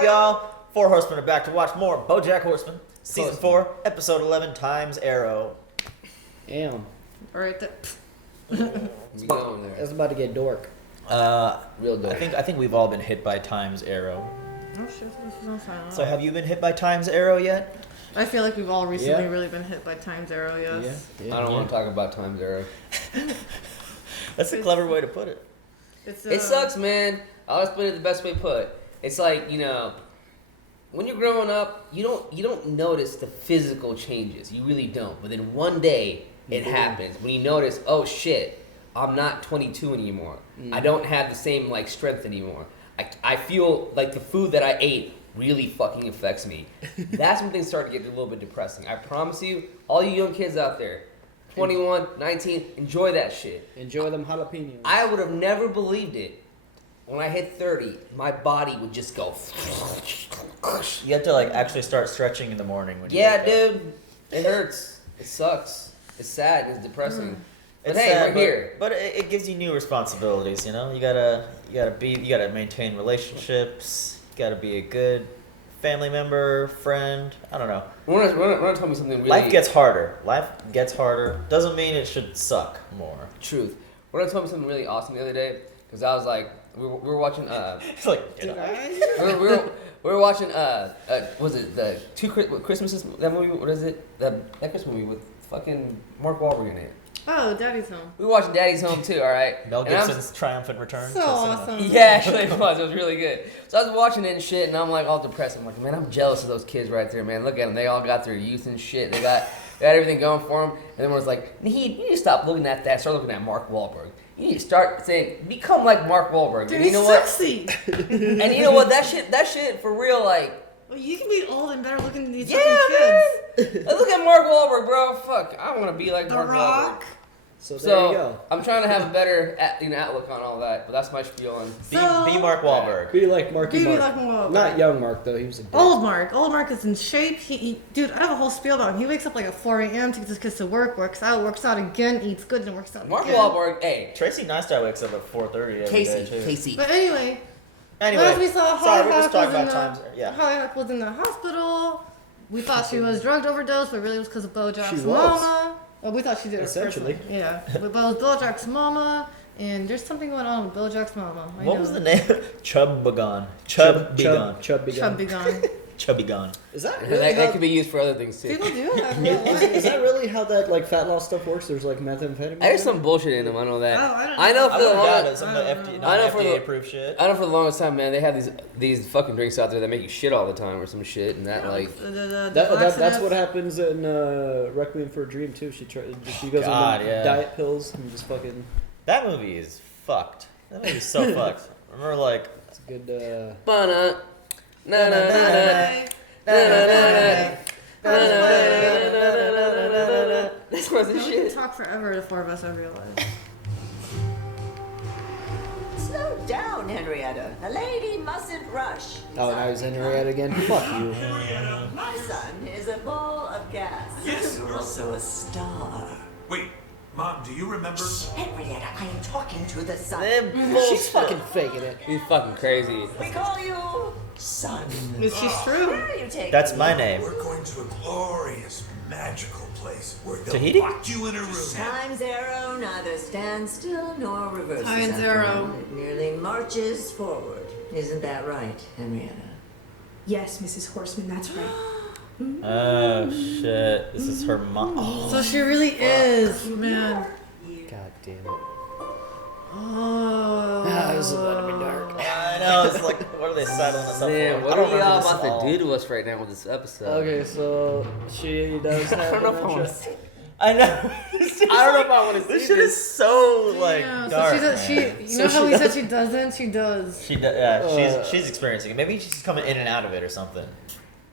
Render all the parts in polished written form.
up, y'all? 4 Horsemen are back to watch more Bojack Horseman. Season 4, Episode 11, Time's Arrow. Damn. Alright, It's about to get dork. Real dork. I think we've all been hit by Time's Arrow. oh shit, this is on silent. So have you been hit by Time's Arrow yet? I feel like we've all recently Yeah. really been hit by Time's Arrow, yes. Yeah. I don't want to talk about Time's Arrow. That's a clever way to put it. It's, It sucks, man. I always put it the best way put. It's like, when you're growing up, you don't notice the physical changes. You really don't. But then one day it happens when you notice, oh shit, I'm not 22 anymore. I don't have the same strength anymore. I feel like the food that I ate really fucking affects me. That's when things start to get a little bit depressing. I promise you, all you young kids out there, 21, 19, enjoy that shit. Enjoy them jalapenos. I would have never believed it. When I hit 30, my body would just go. You have to actually start stretching in the morning when you Yeah, wake up. dude. It hurts. It sucks. It's sad. It's depressing. But It's hey, sad, we're here. But it gives you new responsibilities, You gotta maintain relationships. You gotta be a good family member, friend. I don't know. We're gonna tell me something really. Life gets harder. Doesn't mean it should suck more. Truth. We're gonna tell me something really awesome the other day because I was like, we were watching. It's like, we were watching. Was it the Christmases? That movie? What is it? That Christmas movie with fucking Mark Wahlberg in it. Oh, Daddy's Home. We were watching Daddy's Home too. All right. Mel And I'm- Gibson's triumphant return. So to cinema. awesome. Yeah, actually it was. It was really good. So I was watching it and shit, and I'm all depressed. I'm like, man, I'm jealous of those kids right there, man. Look at them. They all got their youth and shit. They got everything going for them. And then I was like, Naheed, you need to stop looking at that. Start looking at Mark Wahlberg. You need to start saying, become like Mark Wahlberg. Dude, And you he's know what? sexy. And you know what? That shit for real, Well, you can be old and better looking than these yeah, fucking kids. man. Look at Mark Wahlberg, bro. Fuck, I want to be like The Mark Rock. Wahlberg. So there you So go. I'm trying to have a better outlook on all that, but that's my spiel on. Be Mark Wahlberg. Be like Marky Be Mark. like Mark. Not young Mark though. He was a dick. Old Mark. Old Mark is in shape. Dude, I have a whole spiel about him. He wakes up at 4 a.m. takes his kids to work, works out again, eats good, and works out Mark again. Wahlberg, hey, Tracy Neistat wakes up at 4:30 every day too. Casey. But anyway, Anyway, last we saw sorry, we're Holly just Hawk talking was about times. Yeah. Holly Hawk was in the hospital. We thought she was drugged overdose, but really it was because of Bojack's She was. mama. Well, we thought she did it Essentially. personally. Yeah, but it was Bojack's mama, and there's something going on with Bojack's mama. What was the name? Chubbagon. Chubbagon. Chubby Chub be gone. Chubbagon. Is that really that how, could be used for other things too. People do have is that really how that fat loss stuff works? There's methamphetamine. There's some bullshit in them. I know that. Oh, I don't I know know. for the doubt longest. it's some of the I don't FDA, know. I know not for the- FDA approved shit. I know for the longest time, man. They have these fucking drinks out there that make you shit all the time or some shit, and that That's what happens in Requiem for a Dream too. She goes God, on yeah. diet pills and just fucking. That movie is fucked. That movie is so fucked. I remember It's a good. Ba-na, na na na na. This was the We can shit. talk forever, the four of us, I realize. Slow down, Henrietta. A lady mustn't rush. Oh, now he's in Henrietta again. Fuck you. My son is a ball of gas. Yes, You're also a star. Wait, Mom, do you remember? Henrietta, I am talking to the sun. She's fucking faking it. He's fucking crazy. We call you Son. She's true. Where are you taking That's me? my name. We're going to a glorious, magical place where they'll Tahiti? lock you in a room. Time's arrow neither stands still nor reverses. Time's after arrow. one. It merely marches forward. Isn't that right, Henrietta? Yes, Mrs. Horseman, that's right. Oh shit! This is her mom. Oh, So she really is, man. God damn it. Oh. This is about to be dark. I know. It's like, what are they settling us up Man, for? what I don't are y'all remember this about at all. to do to us right now with this episode? Okay, so she does have I don't know if I want to dementia. see. I know. I don't know if I want to see This shit is so Yeah, dark. so she does. man. You know how we said she doesn't? She does. She does. Yeah, she's experiencing it. Maybe she's coming in and out of it or something.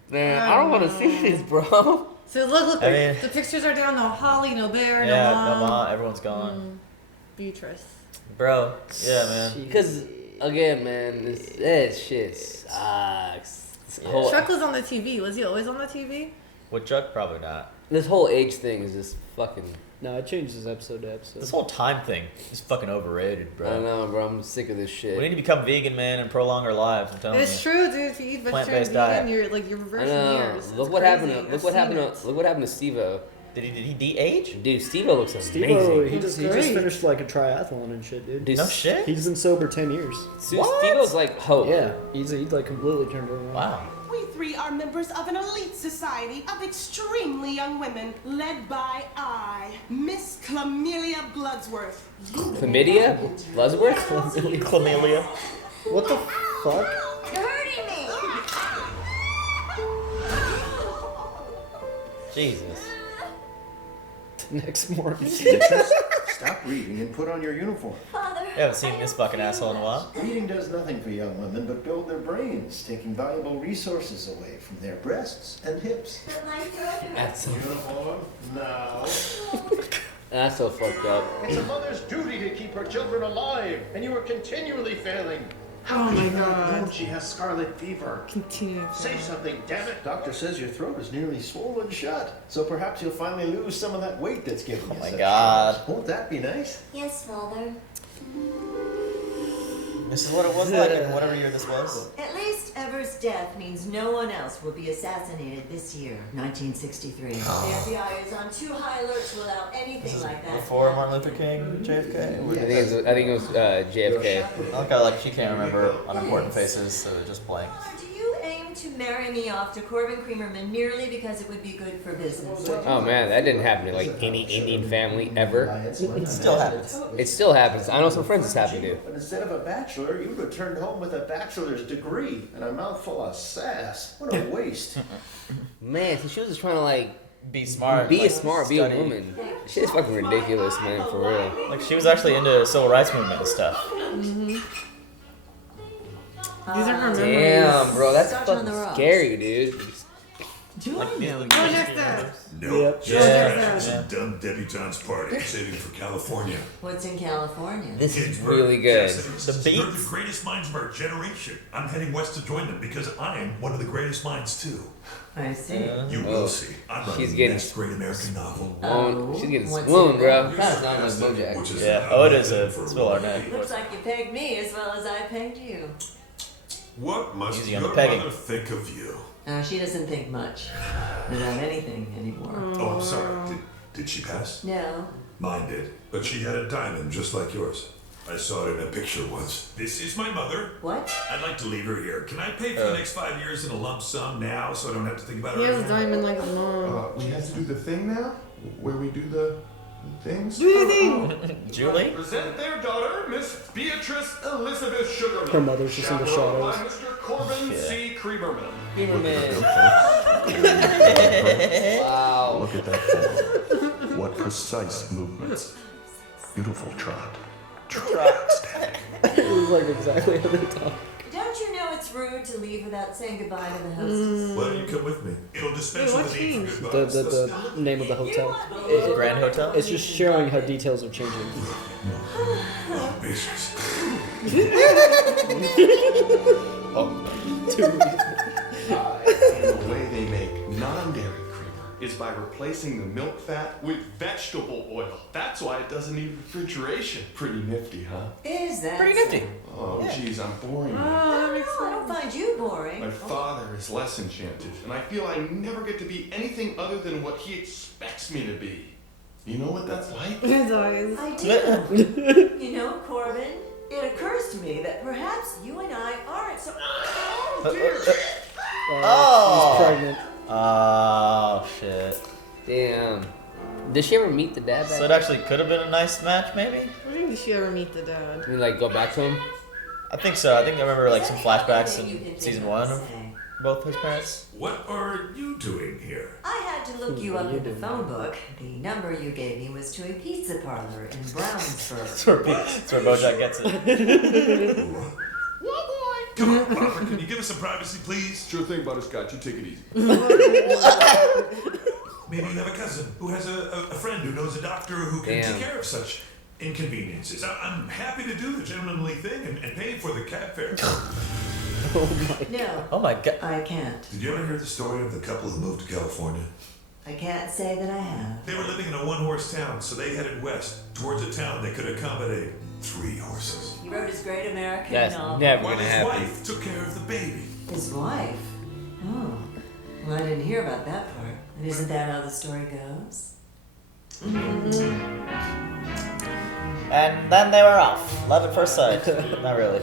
Man, I don't want to see this, bro. So look, I mean- the pictures are down. No Holly, no Bear, Yeah, no Mom. no mom. Everyone's gone. Beatrice. Bro. Yeah, man. Because again, man, this shit sucks. This Yeah. whole- Shrek was on the TV. Was he always on the TV? With Chuck, probably not. This whole age thing is just fucking. No, it changes episode to episode. This whole time thing is fucking overrated, I bro. don't know, bro. I'm sick of this shit. We need to become vegan, man, and prolong our lives. I'm telling It's you. true, dude. If you eat Plant-based vegetarian, diet. you're like you're I reversing know. years. Look It's what happened. crazy. Look what I've happened. seen Look what happened to Steve-O. Did he de-age? Dude, Steve-O looks Steve-O, amazing. he That's just great. finished like a triathlon and shit, dude. Dude, No shit. He's been sober 10 years. Steve-O's like hope. Yeah, he's like completely turned around. Wow. We three are members of an elite society of extremely young women, led by Miss Chlamydia Bloodsworth. Chlamydia? Buzzworth? Chlamydia. What the fuck? You're hurting me. Jesus. Next morning. Stop reading and put on your uniform. Father. I haven't seen this fucking asshole in a while. Reading does nothing for young women but build their brains, taking valuable resources away from their breasts and hips. But my throat hurts. That's so, Uniform? No. that's so fucked up. It's a mother's duty to keep her children alive, and you are continually failing. How Oh could my you not God. know she has scarlet fever? Continue. Say something, damn it. Doctor says your throat is nearly swollen shut, so perhaps you'll finally lose some of that weight that's giving you my such God. troubles. Won't that be nice? Yes, Father. This is what it was like in whatever year this was. At least Ever's death means no one else will be assassinated this year, 1963. The FBI is on too high alert to allow anything like that. Before Martin Luther King, JFK. I think it was JFK. I like how like she can't remember unimportant faces, so they're just blank. Do you aim to marry me off to Corbin Creamerman merely because it would be good for business? Oh man, that didn't happen to like any Indian family ever. It still happens. It still happens. I know some friends it's happened to. But instead of a bachelor, you returned home with a bachelor's degree and a mouthful of sass. What a waste. Man, so she was just trying to like Be smart. be like, a smart, be a study. woman. Shit is fucking ridiculous, man, for real. Like she was actually into the civil rights movement and stuff. These are her memories. Damn, bro, that's Scotch on the fucking rocks. scary, dude. Do I know you? Bojack Dad. No, Yep. just Yeah. crashes a dumb debutante's party, saving for California. What's in California? This is Pittsburgh, really good. Massachusetts. The They're beats. the greatest minds of our generation. I'm heading west to join them because I am one of the greatest minds too. I see. You will see. I'm She's writing the getting- next great American novel. She's getting What's swooned, it? bro. That's not like Bojack. Which is Yeah. how Oh, it I'm is a headed for Will Arnett. Looks like you pegged me as well as I pegged you. What must Easy your on the pegging. mother think of you? She doesn't think much about anything anymore. Oh, I'm sorry. Did she pass? No. Mine did. But she had a diamond just like yours. I saw it in a picture once. This is my mother. What? I'd like to leave her here. Can I pay for the next 5 years in a lump sum now so I don't have to think about He her? has a anymore? diamond like his mom. We have to do the thing now? Where we do the things? Do you think? Julie? Present their daughter, Miss Beatrice Elizabeth Sugarman. Her mother's just in the chaperoned by shadows. Mr. Corbin C. Creamerman. Wow. Look at that form. What precise movements. Beautiful trot. It was like exactly how they talk. Don't you know it's rude to leave without saying goodbye to the hostess? Why don't you come with me? It'll dispense Wait, with the need what for The, goodbyes. the name of the hotel. Grand Hotel? It's just showing how details are changing. Oh, patience. The way they make non-dairy creamer is by replacing the milk fat with vegetable oil. That's why it doesn't need refrigeration. Pretty nifty, huh? Is that Pretty nifty. Oh, geez, I'm boring you. Oh, that makes No, I don't sense. find you boring. My father is less enchanted, and I feel I never get to be anything other than what he expects me to be. You know what that's like? His eyes. I do. You know, Corbin, it occurs to me that perhaps you and I aren't so. Oh, dear. Oh. She's pregnant. Oh, shit. Damn. Did she ever meet the dad back So it actually could have been a nice match, maybe? I think did she ever meet the dad? I mean, like, go back to him? I think so. I think I remember like Is some that the only flashbacks thing you can in think season of 1 to of say? both his parents. What are you doing here? I had to look you up in the phone book. The number you gave me was to a pizza parlor in Brownsburg. That's where Bojack gets it. Come on, Barbara, can you give us some privacy, please? Sure thing, Butterscotch. You take it easy. Maybe you have a cousin who has a friend who knows a doctor who can Damn. take care of such inconveniences. I'm happy to do the gentlemanly thing and pay for the cab fare. No, Oh my god. I can't. Did you ever hear the story of the couple who moved to California? I can't say that I have. They were living in a one-horse town, so they headed west towards a town that could accommodate 3 horses. He wrote his great American That's novel. never While gonna his happen. wife took care of the baby. His wife? Oh. Well, I didn't hear about that part. And isn't that how the story goes? And then they were off. Love at first sight. Not really.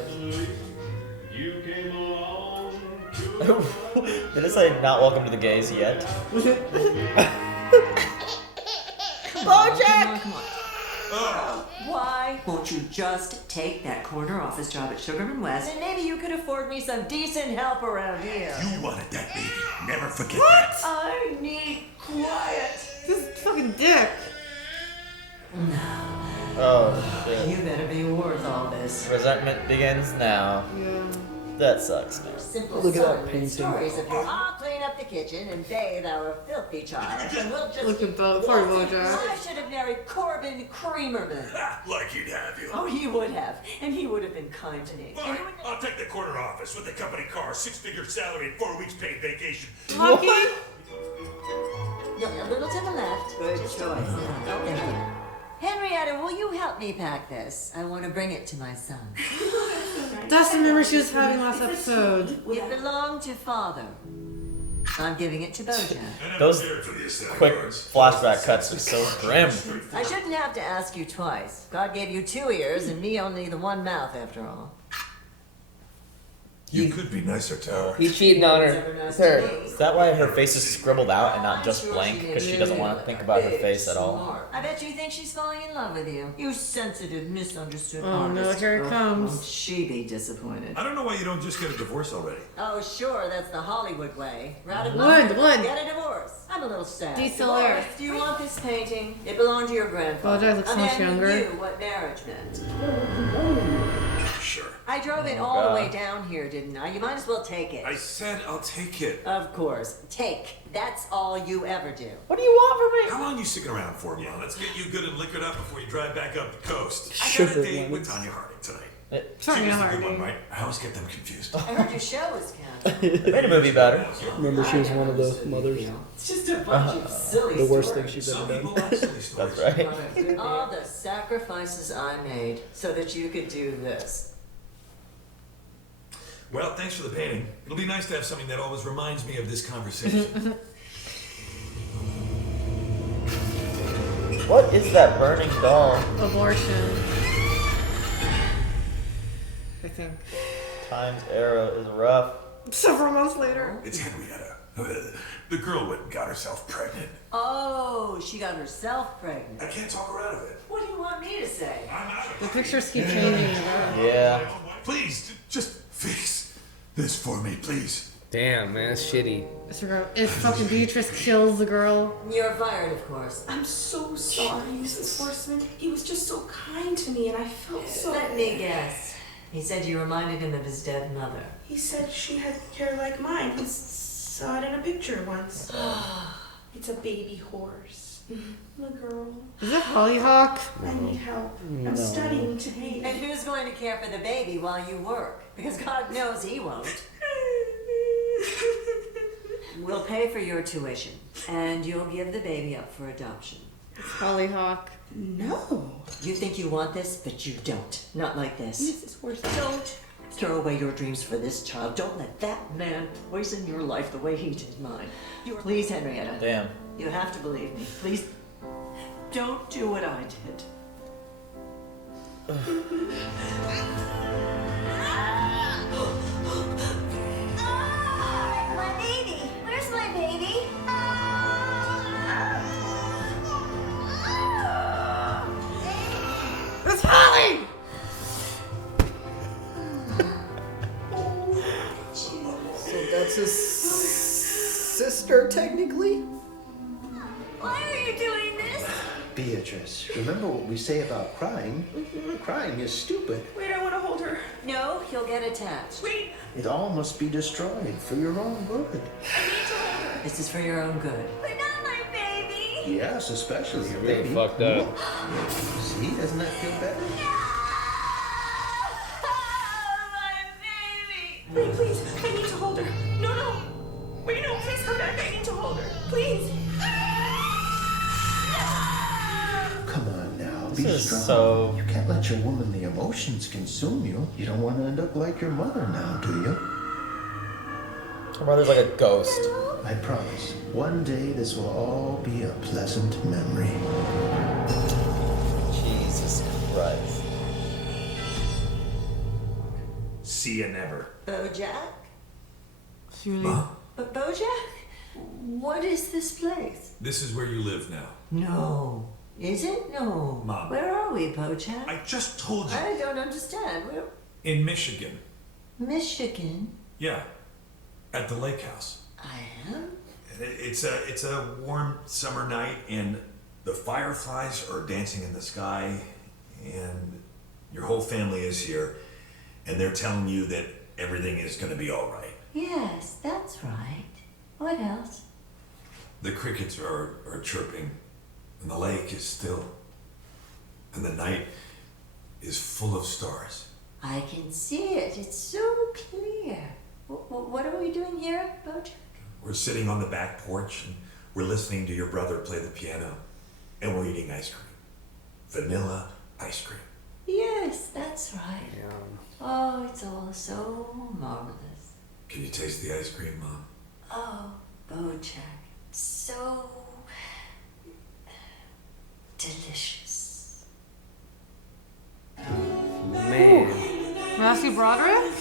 Did it say not welcome to the gays yet? Bojack! Come on. Why won't you just take that corner office job at Sugarman West, and maybe you could afford me some decent help around here? You wanted that baby. Never forget What? that. I need quiet. This fucking dick. Oh shit. You better be worth all this. Resentment begins now. Yeah. That sucks, man. Simple Look at that son with painting. stories of your I'll clean up the kitchen and bathe our filthy child, and we'll just Look at Bo. Poor Bojack. I should have married Corbin Creamerman. Like you'd have you. Oh, he would have, and he would have been kind to me. Fine. I'll take the corner office with the company car, 6-figure salary, and 4 weeks paid vacation. Lucky. No, a little to the left. Good choice. Oh, there you go. Henrietta, will you help me pack this? I want to bring it to my son. That's the memory she was having last episode. It belonged to father. I'm giving it to Bojack. Those quick flashback cuts are so grim. I shouldn't have to ask you twice. God gave you 2 ears and me only the 1 mouth after all. You could be nicer to her. He's cheating on her. It's her. Is that why her face is scribbled out and not just blank? Because she doesn't want to think about her face at all. I bet you think she's falling in love with you. You sensitive, misunderstood Oh no, artist. here it comes. Won't she be disappointed? I don't know why you don't just get a divorce already. Oh, sure, that's the Hollywood way. Round of Wood. Get a divorce. I'm a little sad. Deceler. Divorce. Do you want this painting? It belonged to your grandfather. Bojack looks so A much man who younger. knew what marriage meant. Sure. I drove it all the way down here, didn't I? You might as well take it. I said I'll take it. Of course. Take. That's all you ever do. What do you want from me? How long you sticking around for, Mom? Let's get you good and liquored up before you drive back up the coast. I got Sugar a date with lemons. Tanya Harding tonight. Tanya She was the good Harding. one, right? I always get them confused. I heard your show was canceled. They made a movie about her. Remember, she was one of the mothers. It's just a bunch of silly The worst thing stories. she's Some ever people done. like silly stories. That's right. All the sacrifices I made so that you could do this. Well, thanks for the painting. It'll be nice to have something that always reminds me of this conversation. What is that burning doll? Abortion. I think. Time's arrow is rough. Several months later. It's Henrietta. The girl went and got herself pregnant. Oh, she got herself pregnant. I can't talk her out of it. What do you want me to say? I'm out of The it. pictures keep changing. Yeah. Please, just fix this for me, please. Damn, man, that's shitty. If fucking Beatrice kills the girl. You're fired, of course. I'm so sorry, Mrs. Horseman. He was just so kind to me, and I felt so. Let me guess. He said you reminded him of his dead mother. He said she had hair like mine. He saw it in a picture once. It's a baby horse. The girl. Is it Hollyhock? I need help. No. I'm studying to hate. And who's going to care for the baby while you work? Because God knows he won't. We'll pay for your tuition, and you'll give the baby up for adoption. It's Hollyhock. No. You think you want this, but you don't. Not like this. Mrs. Horseman. Don't throw away your dreams for this child. Don't let that man poison your life the way he did mine. Please, Henrietta. Damn. You have to believe me. Please don't do what I did. My baby! Where's my baby? It's Holly! So that's his sister, technically? Why are you doing this? Beatrice, remember what we say about crying? Crying is stupid. Wait, I want to hold her. No, he'll get attached. Wait, It all must be destroyed for your own good. I need to hold her. This is for your own good. But not my baby! Yes, especially your Really baby. fucked up. See, doesn't that feel better? My baby! Wait, please, I need to hold her. No. Wait, no, please come back. I need to hold her. Please. is strong. so. You can't let your womanly emotions consume you. You don't want to end up like your mother now, do you? Her mother's like a ghost. I promise. One day this will all be a pleasant memory. Jesus Christ. See ya never. Bojack? Ma, But Bojack? What is this place? this is where you live now. No. Is it? No. Mom. Where are we, Bojack? I just told you. I don't understand. Where? In Michigan. Michigan? Yeah. At the lake house. I am? It's a warm summer night and the fireflies are dancing in the sky and your whole family is here and they're telling you that everything is going to be all right. Yes, that's right. What else? The crickets are chirping and the lake is still and the night is full of stars. I can see it. It's so clear. What are we doing here, Bojack? We're sitting on the back porch and we're listening to your brother play the piano and we're eating ice cream. Vanilla ice cream. Yes, that's right. Oh, it's all so marvelous. Can you taste the ice cream, Mom? Oh, Bojack, so delicious. Man. Matthew Broderick?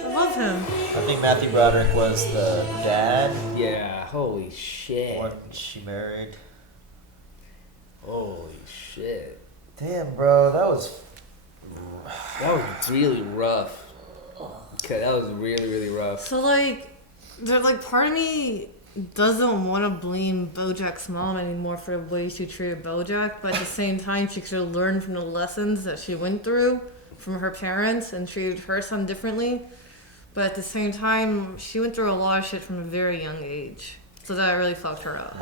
I love him. I think Matthew Broderick was the dad. Yeah, holy shit. When she married. Holy shit. Damn, bro, that was really rough. Okay, that was really, really rough. So part of me doesn't want to blame Bojack's mom anymore for the way she treated Bojack, but at the same time, she could have learned from the lessons that she went through from her parents and treated her son differently. But at the same time, she went through a lot of shit from a very young age. So that really fucked her up.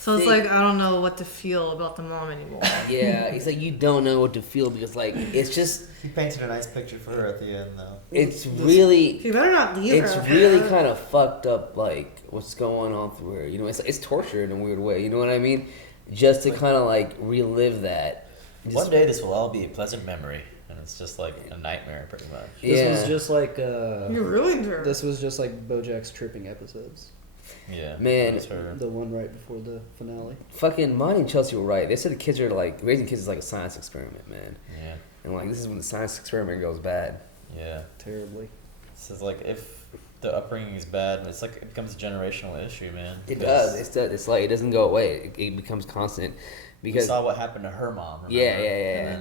So it's like, I don't know what to feel about the mom anymore. Yeah, it's like you don't know what to feel because, like, it's just... He painted a nice picture for her at the end, though. It's really... You better not leave It's her. really kind of fucked up, like, what's going on through her. You know, it's torture in a weird way. You know what I mean? Just to kind of, like, relive that. One day this will all be a pleasant memory. And it's just like a nightmare, pretty much. This was just like You ruined her. This was just like Bojack's tripping episodes. Yeah, man, the one right before the finale. Fucking Monty and Chelsea were right. They said the kids are like raising kids is like a science experiment, man. Yeah. And like this is when the science experiment goes bad. Yeah. Terribly. This is like if the upbringing is bad, it's like it becomes a generational issue, man. It does. It's like it doesn't go away. It becomes constant. Because we saw what happened to her mom. Remember? Yeah.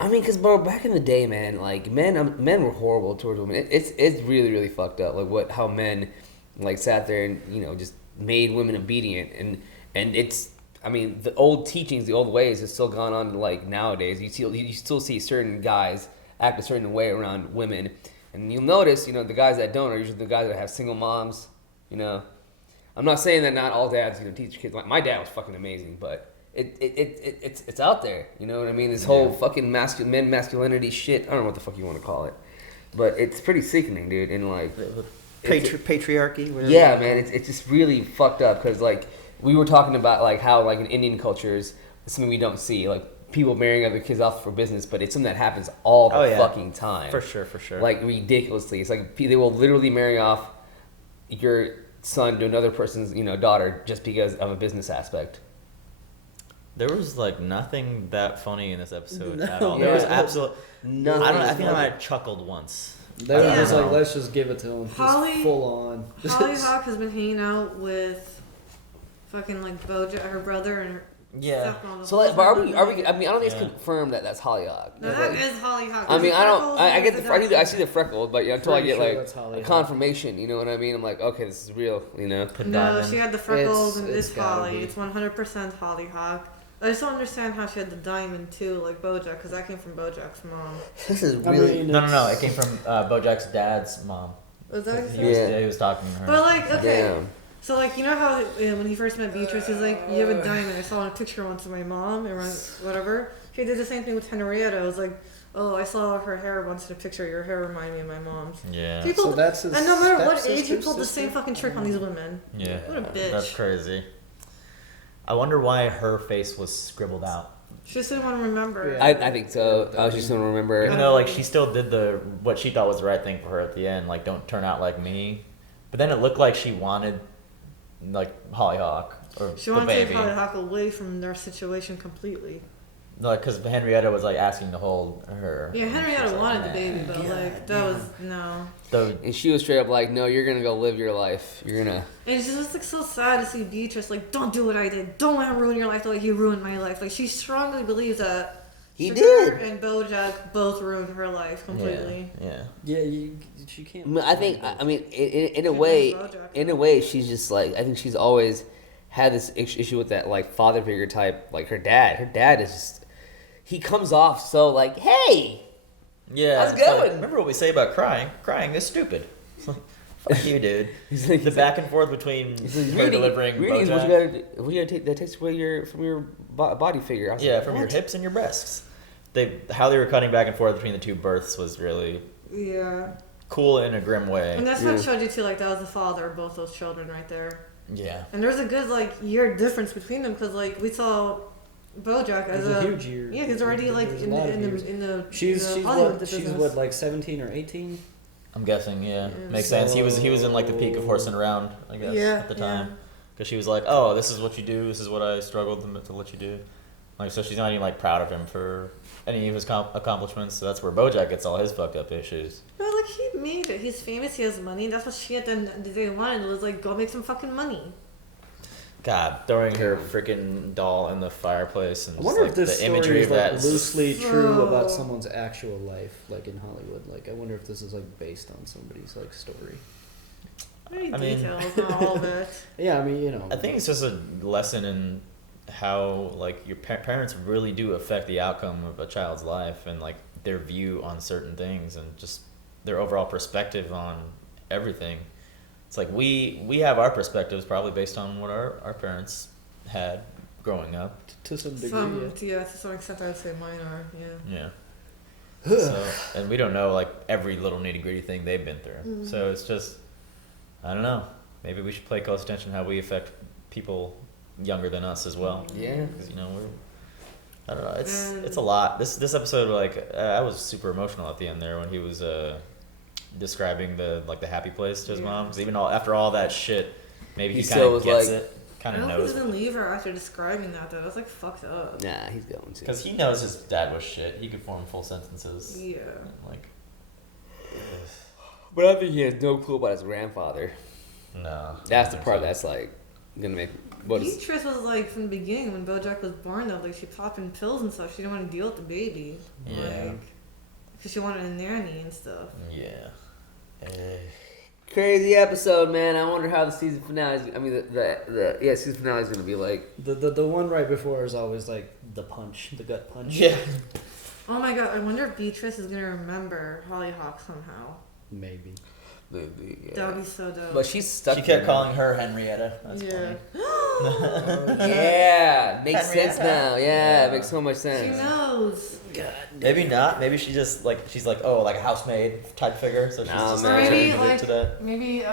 I mean, cause bro, back in the day, man, like men were horrible towards women. It's really really fucked up. Like how men like sat there and just made women obedient and it's. I mean, the old teachings, the old ways has still gone on like nowadays. You still see certain guys act a certain way around women, and you'll notice the guys that don't are usually the guys that have single moms. I'm not saying that not all dads teach their kids. Like my dad was fucking amazing, but. It's out there, you know what I mean? This whole fucking masculinity shit. I don't know what the fuck you want to call it, but it's pretty sickening, dude. And like patriarchy. Yeah, man, it's just really fucked up because like we were talking about like how like in Indian cultures it's something we don't see, like people marrying other kids off for business, but it's something that happens all the fucking time. For sure. Like ridiculously, it's like they will literally marry off your son to another person's daughter just because of a business aspect. There was like nothing that funny in this episode No. at all. Yeah. There was absolutely nothing. I think I might have chuckled once. They were just like, let's just give it to him. Holly- Just full on. Hollyhock has been hanging out with fucking like Bojack, her brother, and her stepmom. So like, but are we? I mean, I don't think it's confirmed that that's Hollyhock. No, that is Hollyhock. I mean, I don't. I get Freckles, I see the freckles, but until I get Pretty like sure a that's confirmation, you know what I mean? I'm like, okay, this is real, No, she had the freckles and it's Holly. It's 100% Hollyhock. I just don't understand how she had the diamond too, like Bojack, because that came from Bojack's mom. This is really No. It came from Bojack's dad's mom. Was that He was talking to her. But like, okay. Damn. So like, you know how when he first met Beatrice, he's like, "You have a diamond." I saw a picture once of my mom and whatever. She did the same thing with Henrietta. I was like, "Oh, I saw her hair once in a picture. Your hair reminded me of my mom's." Yeah. People, So that's his and no matter what age, he stepsister, pulled the same fucking trick on these women. Yeah. What a bitch. That's crazy. I wonder why her face was scribbled out She just didn't want to remember. Yeah. I think so. I was just gonna remember. Even though like she still did what she thought was the right thing for her at the end, like don't turn out like me. But then it looked like she wanted like Hollyhock or She the wanted to take baby. Hollyhock away from their situation completely. Like, because Henrietta was like asking to hold her. Yeah, Henrietta like, wanted the nah. baby, but like that was no. So, And she was straight up like, "No, you're gonna go live your life. You're gonna." And it's just like so sad to see Beatrice like, don't do what I did. Don't let him ruin your life the way he ruined my life. Like she strongly believes that He Sugar did. and Bojack both ruined her life completely. Yeah. She can't. I think. I mean, in a way, she's just like. I think she's always had this issue with that like father figure type. Like her dad. Her dad is just. He comes off so like, hey. Yeah. How's it it's like, going? remember what we say about crying? Crying is stupid. Fuck you, dude. The back and forth between her delivering Greetings, Bojack. what you gotta take? That takes away from your body figure. I was Yeah, like, from what? your hips and your breasts. How they were cutting back and forth between the two births was really Yeah. cool in a grim way. And that's what showed you too, like that was the father of both those children right there. Yeah. And there's a good like year difference between them because like we saw Bojack as There's a huge year. Yeah, he's already like There's a in lot the, of in years. the in the She's the she's Hollywood what business. she's what like 17 or 18. I'm guessing, yeah. Yeah. Makes sense. He was in like the peak of horsing around, I guess, Yeah, at the time. Because she was like, oh, this is what you do. This is what I struggled to let you do. Like, so she's not even like proud of him for any of his accomplishments. So that's where Bojack gets all his fucked up issues. But like he made it. He's famous. He has money. That's what she at the end of the day wanted was like go make some fucking money. God, throwing her freaking doll in the fireplace and I just, wonder like, if this the story imagery is of like that. loosely true So- about someone's actual life, like in Hollywood. Like, I wonder if this is like based on somebody's like story. Very I mean- details, not all of it. Yeah, I mean, you know. I think it's just a lesson in how like your parents really do affect the outcome of a child's life and like their view on certain things and just their overall perspective on everything. It's like we have our perspectives probably based on what our parents had growing up. To some degree. To some extent, I would say mine are. Yeah. Yeah. So, and we don't know like every little nitty gritty thing they've been through. Mhm. So it's just, I don't know. Maybe we should pay close attention to how we affect people younger than us as well. Yeah. Because I don't know. It's a lot. This episode, like, I was super emotional at the end there when he was describing the happy place to his mom. Because even after all that shit, maybe he kind still of was gets like- it. Kind I of don't think knows. he's gonna leave her after describing that though. That's like fucked up. Nah, he's going to. Because he knows his dad was shit. He could form full sentences. Yeah. Like, But I think he has no clue about his grandfather. no. That's the part that's like gonna make. Beatrice was like from the beginning when Bojack was born though, like she popping pills and stuff. She didn't want to deal with the baby. Yeah. Because she wanted a nanny and stuff. Yeah. Crazy episode, man. I wonder how the season finale is. I mean, the season finale is gonna be like. The one right before is always like the punch, the gut punch. Yeah. Oh my god, I wonder if Beatrice is gonna remember Hollyhock somehow. Maybe. Yeah. That would be so dope. But she's stuck. She kept there. calling her Henrietta. That's Yeah. funny. Yeah, makes sense Henrietta. now. Yeah, Yeah. it makes so much She sense. knows. Maybe not. Maybe she's like oh, like a housemaid type figure. So she's No, just man. Maybe attributed like to that. maybe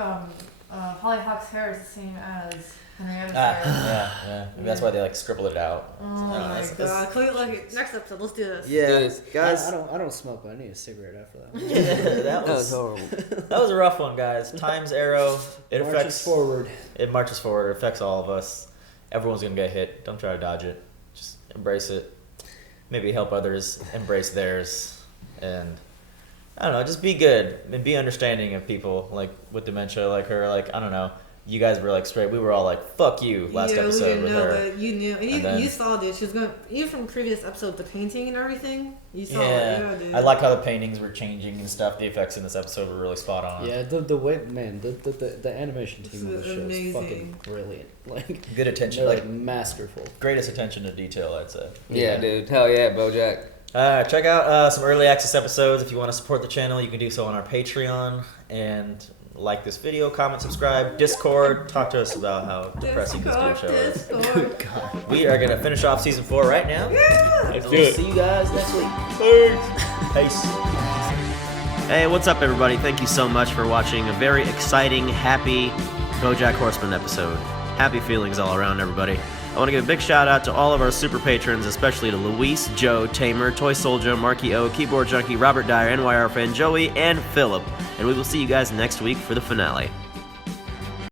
Hollyhock's hair is the same as Henrietta's Ah, hair. yeah. Maybe that's why they like scribbled it out. Oh I don't know, my it's- god! Can we, like, next episode, let's do this. Yeah, guys. I don't smoke, but I need a cigarette after that. that That was was horrible. that was a rough one, guys. Time's arrow. It Marches affects forward. It marches forward. It affects all of us. Everyone's gonna get hit. Don't try to dodge it. Just embrace it. Maybe help others embrace theirs. And I don't know. Just be good and be understanding of people like with dementia, like her. Like I don't know. You guys were like straight. We were all like, "Fuck you." Last yeah, episode we didn't with know, her. but you knew, and And then- you saw this. She was going even from previous episode, the painting and everything. You saw Yeah, it, dude. I like how the paintings were changing and stuff. The effects in this episode were really spot on. Yeah, the way man, the animation team on This the is show is amazing. fucking brilliant. Like Good attention, they're like like masterful. greatest attention to detail, I'd say. Yeah, dude. Hell yeah, Bojack. Check out some early access episodes. If you want to support the channel, you can do so on our Patreon. And like this video, comment, subscribe, Discord. Talk to us about how depressing this damn show is. Discord. We are going to finish off season 4 right now. Let's And do we'll it. see you guys next week. Peace. Hey, what's up, everybody? Thank you so much for watching a very exciting, happy Bojack Horseman episode. Happy feelings all around, everybody. I want to give a big shout out to all of our super patrons, especially to Luis, Joe, Tamer, Toy Soldier, Marky O, Keyboard Junkie, Robert Dyer, NYR Fan, Joey, and Philip. And we will see you guys next week for the finale.